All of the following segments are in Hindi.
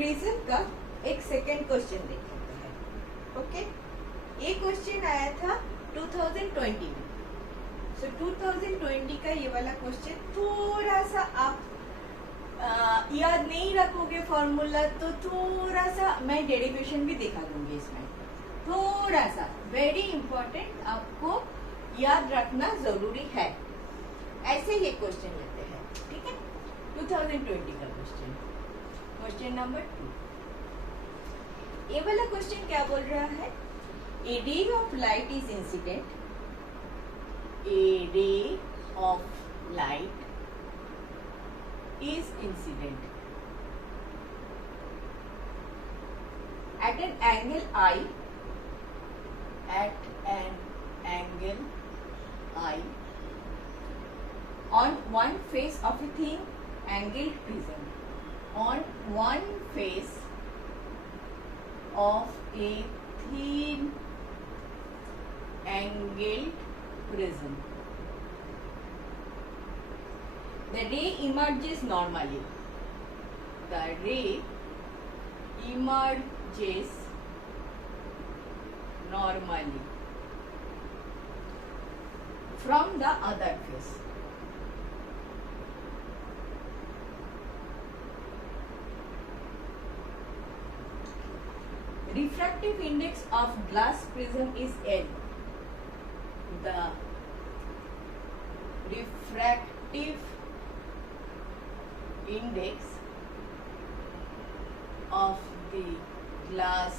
प्रिज्म का एक सेकेंड क्वेश्चन देख लेते हैं. ओके, ये क्वेश्चन आया था 2020 में. सो 2020 का ये वाला क्वेश्चन थोड़ा सा आप याद नहीं रखोगे फॉर्मूला तो थोड़ा सा मैं डेरिवेशन भी दिखा दूंगी इसमें. थोड़ा सा वेरी इंपॉर्टेंट आपको याद रखना जरूरी है. ऐसे ये क्वेश्चन लेते हैं. ठीक है, 2020 का क्वेश्चन, क्वेश्चन नंबर 2. ये वाला क्वेश्चन क्या बोल रहा है? A ray of light is incident. A ray of light is incident at an angle I, at an angle I on one face of a thin angled prism, on one face of a thin angled prism. The ray emerges normally. The ray emerges normally from the other face. Refractive index of glass prism is L. The refractive index of the glass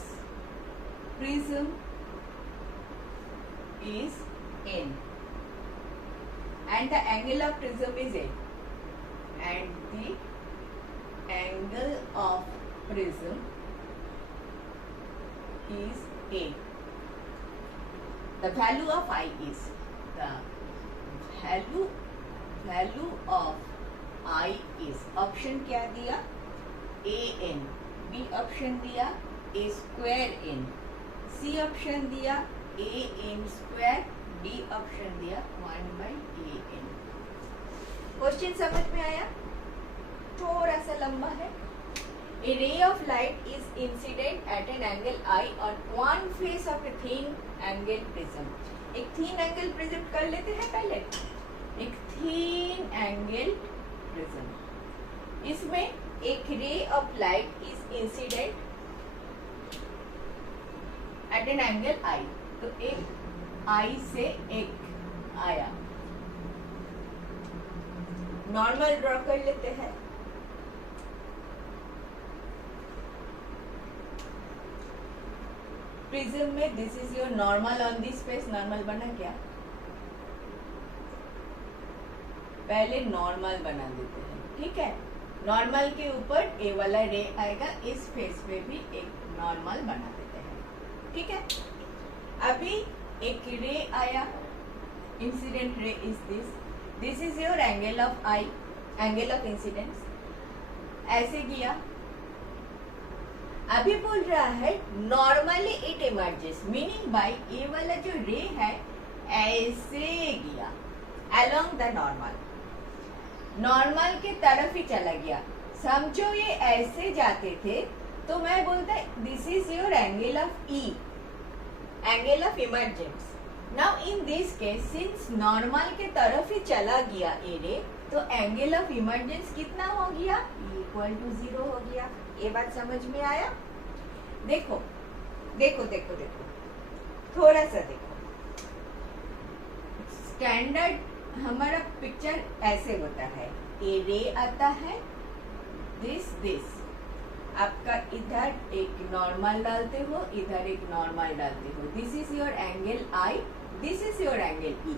prism is N, and the angle of prism is A, and the angle of prism is A. The value of I is, the value of I is, option क्या दिया? AN. B ऑप्शन दिया A square N. C option दिया AN स्क्वायर. D ऑप्शन दिया 1/AN. क्वेश्चन समझ में आया? थोड़ा सा लंबा है. A ray of light is incident at an angle I on one face of a thin angled prism. एक thin angled prism कर लेते हैं पहले. एक thin angled prism. इसमें एक ray of light is incident at an angle I. तो एक I से एक आया. नॉर्मल ड्रॉ कर लेते हैं. प्रिज्म में this is your normal on this face. Normal बना क्या? पहले नॉर्मल बना देते हैं. ठीक है, नॉर्मल के ऊपर ए वाला रे आएगा. इस फेस पे भी एक नॉर्मल बना देते हैं. ठीक है, अभी एक रे आया. Incident ray is this. This is your angle of I, angle of incidence. ऐसे किया. अभी बोल रहा है normally it emerges, meaning bye ये वाला जो रे है ऐसे गया अलोंग द नॉर्मल. नॉर्मल के तरफ ही चला गया. समझो ये ऐसे जाते थे तो मैं बोलता this is your angle of E, angle of emergence. Now in this case since normal के तरफ ही चला गया ए रे, तो एंगल ऑफ इमर्जेंस कितना हो गया? इक्वल टू 0 हो गया. ये बात समझ में आया? देखो देखो देखो देखो, थोड़ा सा देखो. स्टैंडर्ड हमारा पिक्चर ऐसे होता है. ए रे आता है, दिस आपका इधर एक नॉर्मल डालते हो, इधर एक नॉर्मल डालते हो. This is your angle I, this is your angle E.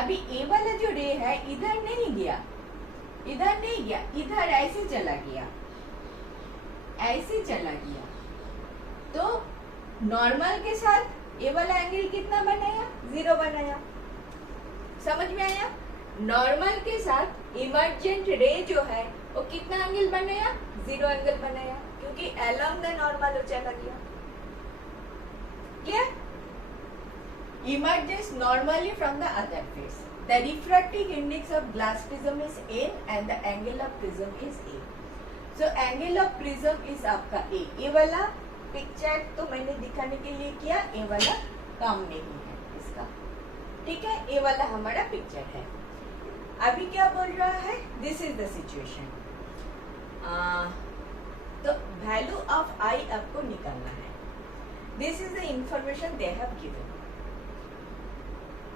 अभी ए वाला जो रे है इधर नहीं गया, इधर नहीं गया, इधर ऐसे चला गया, ऐसे चला गया. तो नॉर्मल के साथ ये वाला एंगल कितना बनाया? 0 बनाया. समझ में आया? नॉर्मल के साथ इमर्जेंट रे जो है वो कितना एंगल बनाया? 0 एंगल बनाया, क्योंकि अलोंग द नॉर्मल चला गया. Clear? Emerges normally from the other face. The refractive index of glass prism is N and the angle of prism is A. So angle of prism is आपका ए। ये वाला पिक्चर तो मैंने दिखाने के लिए किया, ये वाला काम नहीं है इसका, ठीक है। ये वाला हमारा पिक्चर है। अभी क्या बोल रहा है, दिस इज द सिचुएशन। तो वैल्यू ऑफ आई आपको निकालना है। This is the information they have given.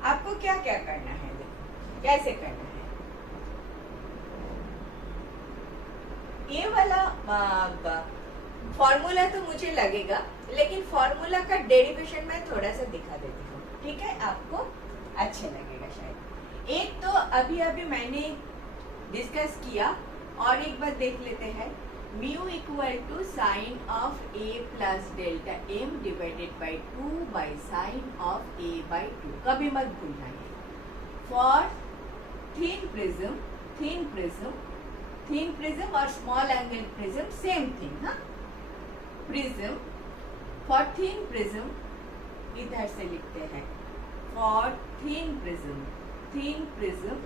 आपको क्या क्या करना है, देखो कैसे करना है। ये वाला फॉर्मूला तो मुझे लगेगा, लेकिन फॉर्मूला का डेरिवेशन मैं थोड़ा सा दिखा देती हूँ, ठीक है, आपको अच्छा लगेगा शायद। एक तो अभी अभी मैंने डिस्कस किया, और एक बार देख लेते हैं। Mu equal to sine of A plus delta M divided by 2 by sine of A by 2, कभी मत भूलना है। For thin prism, thin prism और small angle prism same thing, हाँ। प्रिज्म, फॉर थिन प्रिज्म इधर से लिखते हैं, फॉर थिन प्रिज्म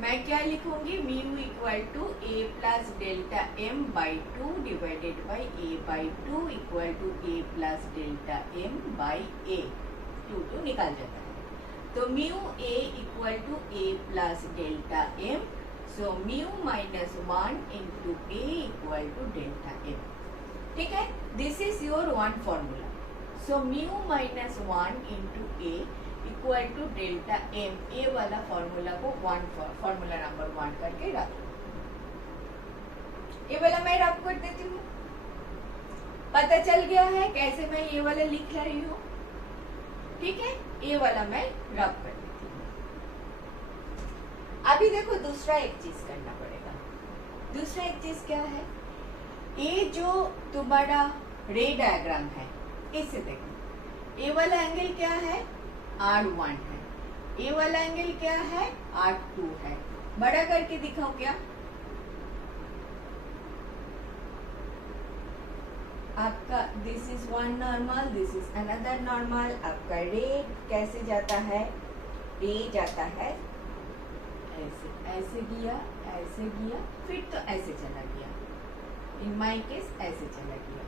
मैं क्या लिखूंगी, mu equal to A plus delta M by 2 divided by A by 2 equal to A plus delta M by A. 2 निकाल जाता है, तो mu A equal to A plus delta M, so mu minus 1 into A equal to delta M, ठीक है। This is your one formula. So mu minus 1 into A equal to delta M, A वाला फॉर्मूला को फॉर्मूला नंबर 1 करके रख दो। ये वाला मैं रब कर देती हूँ, पता चल गया है कैसे मैं ये वाला लिख रही हूँ, ठीक है। ये वाला मैं रब कर देती हूँ। अभी देखो दूसरा एक चीज करना पड़ेगा। दूसरा एक चीज क्या है, ये जो तुम्हारा रे डायग्राम है, इसे देखो। ये वाला एंगल क्या है, R1 है। ये वाला एंगल क्या है, R2 है। बड़ा करके दिखाओ क्या, आपका this is one normal, this is another normal. आपका रे कैसे जाता है, रे जाता है ऐसे, ऐसे गया, फिर तो ऐसे चला गया। इन माई केस ऐसे चला गया।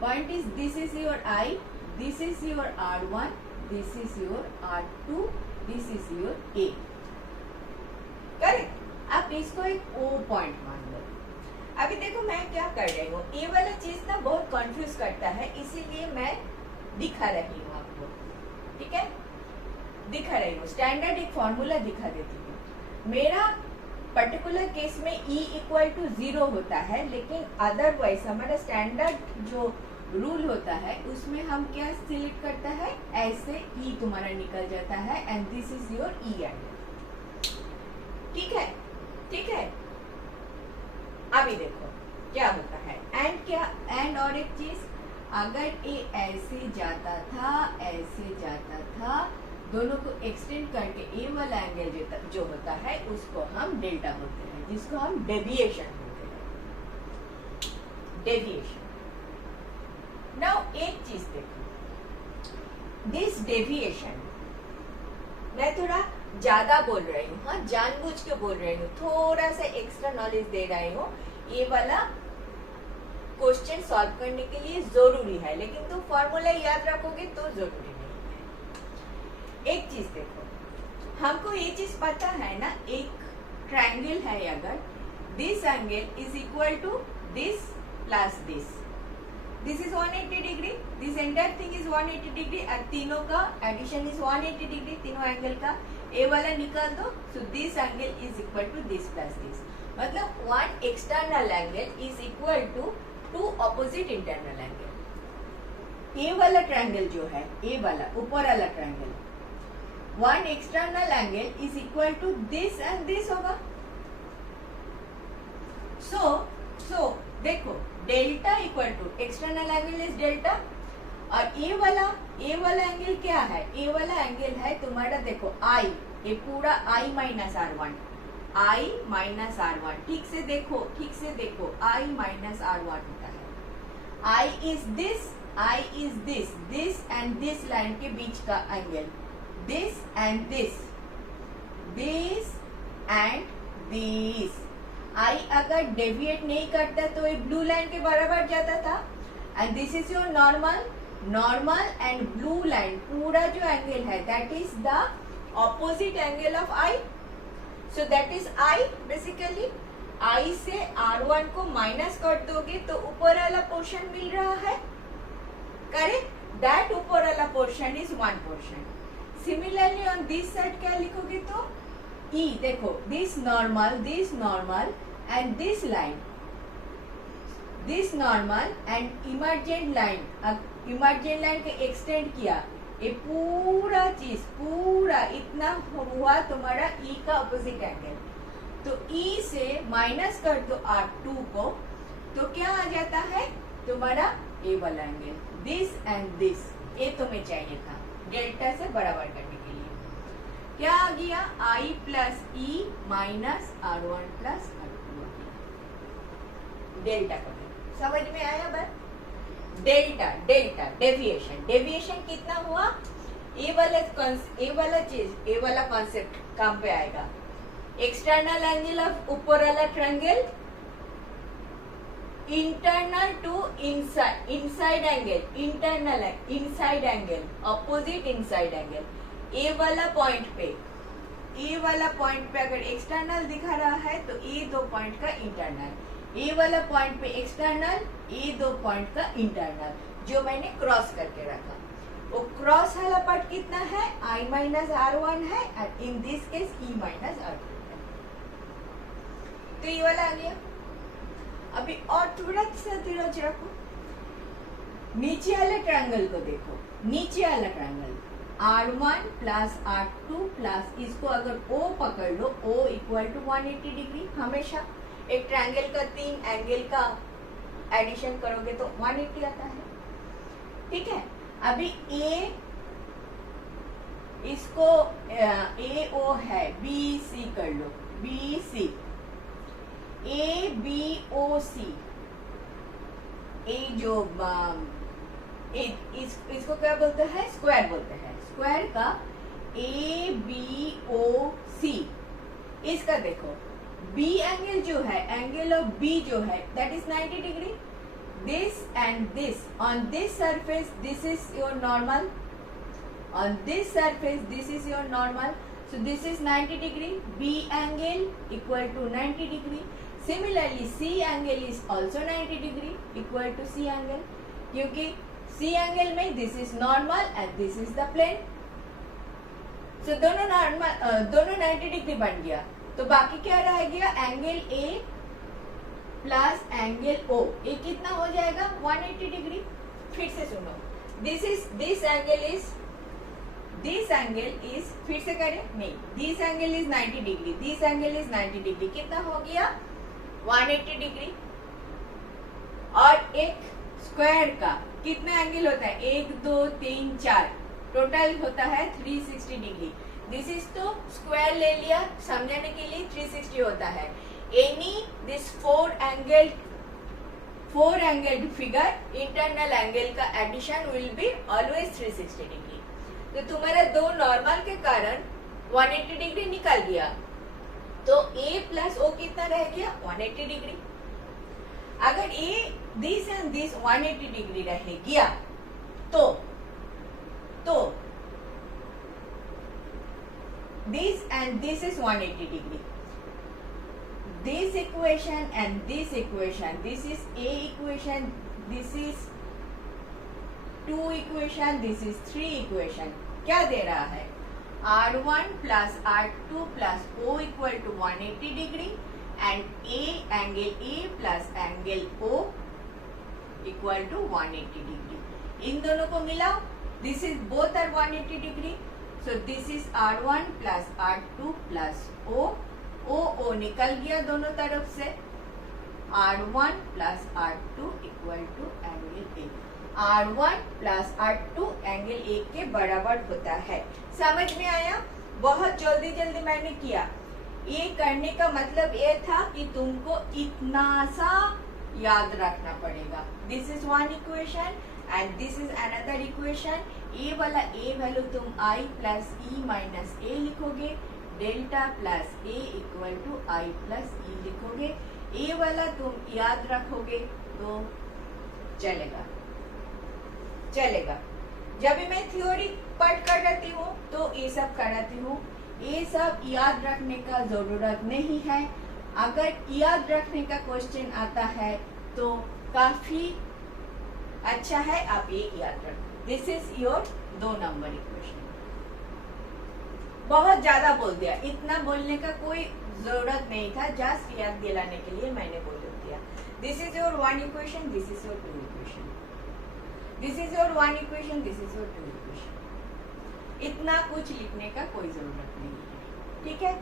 Point is this is your I, this is your R1, this is your R2, this is your A, correct. आप इसको एक O पॉइंट मान लो। अभी देखो मैं क्या कर रही हूँ, ये वाला चीज ना बहुत कंफ्यूज करता है, इसीलिए मैं दिखा रही हूँ आपको, ठीक है, दिखा रही हूँ। स्टैंडर्ड एक फॉर्मूला दिखा देती हूँ। मेरा पर्टिकुलर केस में E इक्वल टू 0 होता है, लेकिन अदरवाइज हमारा स्टैंडर्ड जो रूल होता है उसमें हम क्या सिलेक्ट करता है, ऐसे E तुम्हारा निकल जाता है, and this is your E angle, ठीक है, ठीक है। अभी देखो क्या होता है, एंड क्या, एंड और एक चीज, अगर ये ऐसे जाता था, ऐसे जाता था, दोनों को एक्सटेंड करके ए वाला एंगल जो होता है उसको हम डेल्टा बोलते हैं, जिसको हम डेविएशन बोलते हैं, डेविएशन। नाउ एक चीज देखो, दिस डेविएशन मैं थोड़ा ज्यादा बोल रही हूँ, हाँ, जानबूझ के बोल रही हूँ, थोड़ा सा एक्स्ट्रा नॉलेज दे रही हूँ। ये वाला क्वेश्चन सॉल्व करने के लिए जरूरी है, लेकिन तुम फॉर्मूला याद रखोगे तो जरूरी नहीं है। एक चीज देखो, हमको ये चीज पता है ना, एक ट्रायंगल है, अगर this angle is equal to this plus this, this is 180 degree, this entire thing is 180 degree, और तीनों का एडिशन इज 180 डिग्री, तीनों एंगल का। ए वाला निकाल दो, so this angle is equal to this plus this, मतलब one external angle is equal to 2 opposite internal angle. A वाला ट्रायंगल जो है, ए वाला ऊपर वाला triangle, one external angle is equal to this and this होगा। सो देखो, delta equal to external angle is delta, और ए वाला एंगल क्या है, ए वाला एंगल है तुम्हारा, देखो आई, ये पूरा आई माइनस R1, आई माइनस R1, ठीक से देखो, आई माइनस R1 होता है। I is this, this and this line के बीच का angle, this and this, this and this. I अगर डेविएट नहीं करता तो ये ब्लू लाइन के बराबर जाता था। And this is your normal and blue line पूरा जो एंगल है that is the opposite angle of I. So that is I basically. I से R1 को माइनस कर दोगे तो ऊपर वाला पोर्शन मिल रहा है, करेक्ट? दैट ऊपर वाला portion is one portion. Similarly on this side क्या लिखोगे तो E, देखो this normal and this line, this normal and emergent line के एक्सटेंड किया, ये पूरा चीज पूरा इतना हुआ तुम्हारा E का ऑपोजिट एंगल। तो E से माइनस कर दो R2 को तो क्या आ जाता है तुम्हारा A वाला एंगल, दिस एंड दिस। ये तुम्हें चाहिए था डेल्टा से बराबर करने के लिए। क्या आ गया? I plus E minus R1 plus R2। Delta करें, समझ में आया बात? डेल्टा डेविएशन कितना हुआ? ये वाला कॉन्सेप्ट काम पे आएगा। एक्सटर्नल एंगल ऑफ ऊपर वाला triangle, internal to inside angle, opposite inside angle. A वाला पॉइंट पे अगर एक्सटर्नल दिखा रहा है तो ए दो पॉइंट का इंटरनल, ए वाला पॉइंट पे एक्सटर्नल, ए दो पॉइंट का इंटरनल, जो मैंने क्रॉस करके रखा। वो क्रॉस वाला पार्ट कितना है? I माइनस R1 है and in this case E minus R2 है। तो ये वाला आ गया। अभी और थोड़ा सा धीरज रखो, नीचे वाले ट्रायंगल को देखो। नीचे वाला triangle R1 plus R2 plus, इसको अगर O पकड़ लो, O इक्वल टू 180 डिग्री। हमेशा एक ट्रायंगल का 3 एंगल का एडिशन करोगे तो 180 आता है, ठीक है? अभी A इसको AO है, BC कर लो, BC ABOC, ए जो इसको क्या बोलते हैं? स्क्वायर बोलते हैं। स्क्वायर का ABOC, इसका देखो B एंगल जो है, एंगल ऑफ B जो है that is 90 degree. This and this, on this surface this is your normal, on this surface this is your normal, so this is 90 degree. B angle equal to 90 degree. Similarly C angle is also 90 degree equal to C angle, क्योंकि C एंगल में this is normal and this is the plane. So दोनों नॉर्मल, दोनों 90 डिग्री बन गया। तो बाकी क्या रह गया? Angle A plus angle O, ये कितना हो जाएगा? 180 डिग्री। फिर से सुनो, दिस एंगल इज फिर से करें नहीं, this angle is 90 degree, this angle is 90 degree. कितना हो गया? 180 डिग्री। और एक स्क्वायर का कितना एंगल होता है? 1 2 3 4, टोटल होता है 360 डिग्री। दिस इज तो स्क्वायर ले लिया, समझने के लिए 360 होता है। Any this four angle figure, internal angle का addition will be always 360 degree. तो तुम्हारा दो नॉर्मल के कारण 180 डिग्री निकल गया, तो A प्लस O कितना रह गया? 180 डिग्री। अगर A this and this 180 degree रह गया तो this and this is 180 degree. This equation and this equation, this is A equation, this is 2 equation, this is 3 equation. क्या दे रहा है? R1 plus R2 plus O equal to 180 degree and angle A plus angle O equal to 180 degree. इन दोनों को मिलाओ, this is both are 180 degree. So this is R1 plus R2 plus O निकल गया दोनों तरफ से। R1 plus R2 equal to angle A. R1 plus R2 angle A के बराबर होता है। समझ में आया? बहुत जल्दी मैंने किया। ये करने का मतलब ये था कि तुमको इतना सा याद रखना पड़ेगा। This is one equation and this is another equation. A वाला A वैल्यू तुम I plus E minus A लिखोगे, delta plus A equal to I plus E लिखोगे। ए वाला तुम याद रखोगे तो चलेगा। जब भी मैं थ्योरी पढ़ कर रहती हूँ तो ये सब कराती हूँ। ये सब याद रखने का जरूरत नहीं है। अगर याद रखने का क्वेश्चन आता है तो काफी अच्छा है, आप ये याद रखें। This is your 2 number equation. बहुत ज्यादा बोल दिया, इतना बोलने का कोई जरूरत नहीं था, जस्ट याद दिलाने के लिए मैंने बोल दिया। This is your 1 equation, this is your 2 equation, this is your 1 equation, this is your 2 equation. इतना कुछ लिखने का कोई जरूरत नहीं है, ठीक है।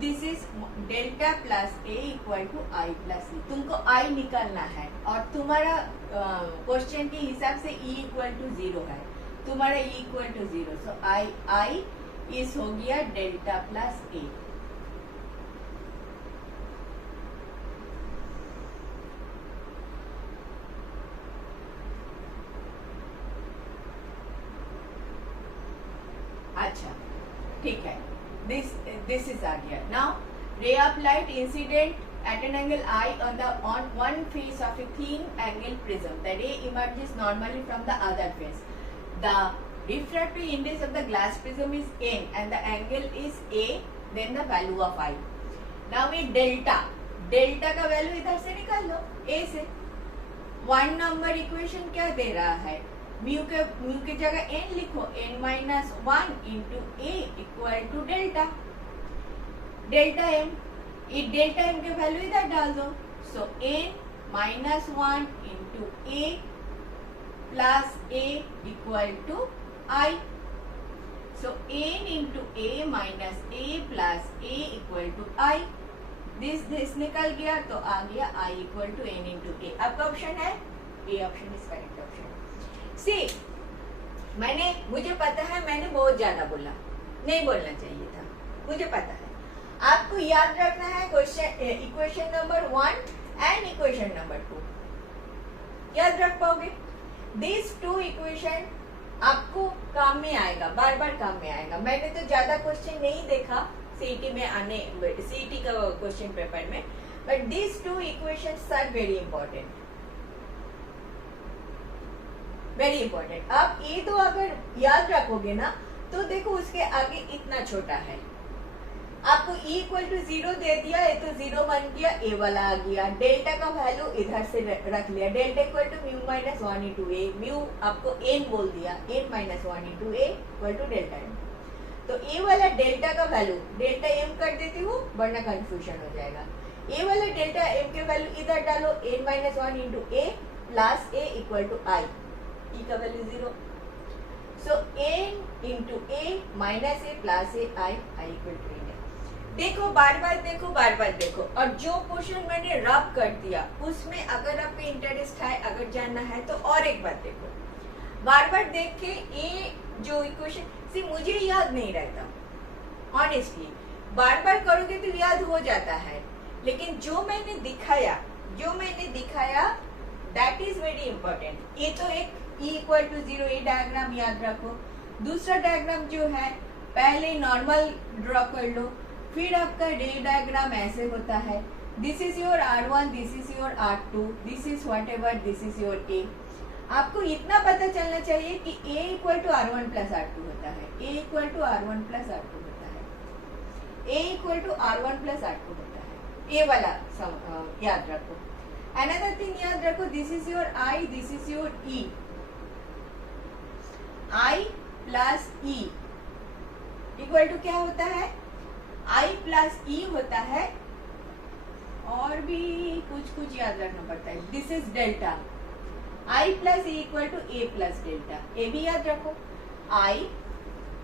This is delta plus A equal to I plus E. तुमको आई निकालना है और तुम्हारा क्वेश्चन के हिसाब से ई इक्वल टू 0 है, तुम्हारा ई इक्वल टू 0, सो आई इस हो गया डेल्टा प्लस ए। अच्छा, ठीक है, this is आ गया। Now ray of light incident at an angle I on one face of a thin angle prism. The ray emerges normally from the other face. The refractive index of the glass prism is n and the angle is a. Then the value of I. Now we delta का वैल्यू इधर से निकाल लो, a से। 1 नंबर इक्वेशन क्या दे रहा है, म्यू के जगह n लिखो, n minus 1 into A equal to delta m। Delta m के वैल्यू इधर डाल दो, so n minus 1 into a plus A equal to i. So n into a minus a plus A equal to i. This निकल गया तो आ गया i equal to n into a. आपका ऑप्शन है A, option is correct option. See मुझे पता है मैंने बहुत ज्यादा बोला, नहीं बोलना चाहिए था, मुझे पता है। आपको याद रखना है equation number 1 and equation number 2, याद रख पाओगे। दिस 2 इक्वेशन आपको काम में आएगा, बार बार काम में आएगा। मैंने तो ज्यादा क्वेश्चन नहीं देखा सीईटी में आने, सीईटी का क्वेश्चन पेपर में, but this 2 equations are very important, very important. आप ये तो अगर याद रखोगे ना तो देखो उसके आगे इतना छोटा है, आपको e इक्वल टू 0 दे दिया, ये तो 0 बन गया, ए वाला आ गया। डेल्टा का वैल्यू इधर से रख लिया, delta equal to mu minus 1 into a. Mu आपको n बोल दिया, n minus 1 into A equal to delta m। तो ए वाला डेल्टा का वैल्यू डेल्टा m कर देती हूँ वरना कंफ्यूजन हो जाएगा। ए वाला डेल्टा m के वैल्यू इधर डालो, n minus 1 into a plus A equal to i, e का value 0। So n into a minus a plus a i equal to a. देखो बार बार देखो, और जो क्वेश्चन मैंने रब कर दिया उसमें अगर आपको इंटरेस्ट है, अगर जानना है तो और एक बार देखो, बार बार देख के ये जो इक्वेशन मुझे याद नहीं रहता ऑनेस्टली, बार बार करोगे तो याद हो जाता है, लेकिन जो मैंने दिखाया दैट इज वेरी इंपॉर्टेंट। ये तो एक e इक्वल टू 0 ये डायग्राम याद रखो। दूसरा डायग्राम जो है पहले नॉर्मल ड्रॉ कर लो, फिर आपका रे डायग्राम ऐसे होता है, this is your R1, this is your R2, this is what ever, this is your A। आपको इतना पता चलना चाहिए कि A equal to R1 plus R2 होता है, A equal to R1 plus R2 होता है, A equal to R1 plus R2 होता है। ये वाला याद रखो। अनदर थिंग याद रखो, this is your I, this is your E। I plus E equal to क्या होता है, I प्लस E होता है, और भी कुछ याद रखना पड़ता है। This is delta, I plus E equal to A plus delta, a भी याद रखो। I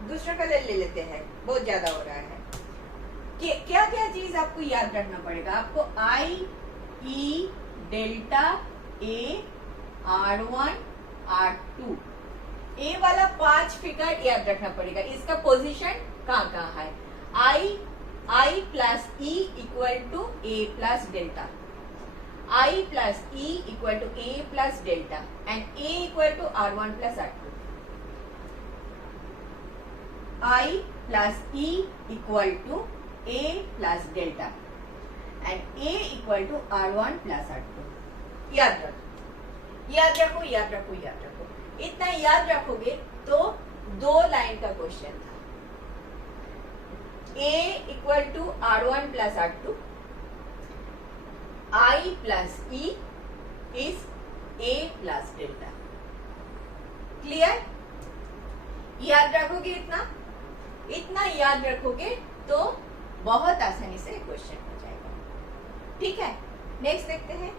दूसरा कलर ले लेते हैं, बहुत ज्यादा हो रहा है। क्या क्या चीज आपको याद रखना पड़ेगा, आपको I, E, delta, A, R1, R2, ए वाला 5 फिगर याद रखना पड़ेगा। इसका पोजीशन कहाँ है, I plus E equal to A plus delta, I plus E equal to A plus delta and A equal to R1 plus R2. I plus E equal to A plus delta and A equal to R1 plus R2। याद रखो, याद रखो, याद रखो, याद रखो। इतना याद रखोगे तो 2 लाइन का क्वेश्चन था। A equal to R1 plus R2, I plus E is A plus delta. Clear? याद रखोगे इतना, इतना याद रखोगे तो बहुत आसानी से क्वेश्चन हो जाएगा। ठीक है, नेक्स्ट देखते हैं।